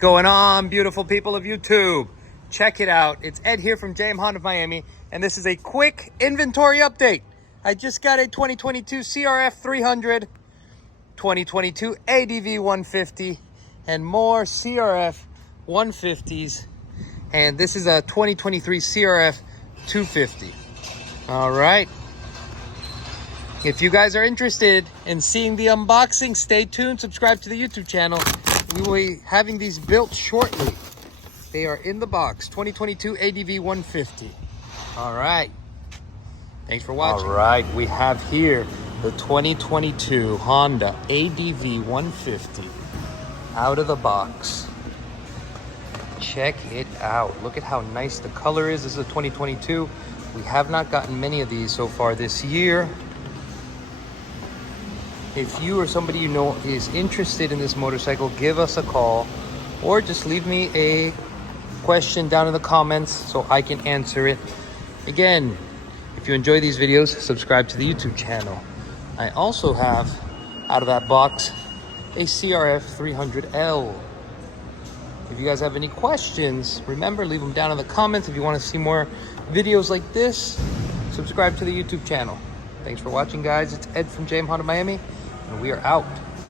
Going on, beautiful people of YouTube? Check it out. It's Ed here from JM Honda Miami, and this is a quick inventory update. I just got a 2022 CRF300, 2022 ADV150, and more CRF150s. And this is a 2023 CRF250. All right. If you guys are interested in seeing the unboxing, stay tuned. Subscribe to the YouTube channel. We will be having these built shortly. They are in the box. 2022 ADV150. All right. Thanks for watching. All right. We have here the 2022 Honda ADV150 out of the box. Check it out. Look at how nice the color is. This is a 2022. We have not gotten many of these so far this year. If you or somebody you know is interested in this motorcycle, give us a call or just leave me a question down in the comments so I can answer it. Again, if you enjoy these videos, subscribe to the YouTube channel. I also have, out of that box, a CRF300L. If you guys have any questions, remember, leave them down in the comments. If you want to see more videos like this, subscribe to the YouTube channel. Thanks for watching, guys. It's Ed from JM Honda Miami, and we are out.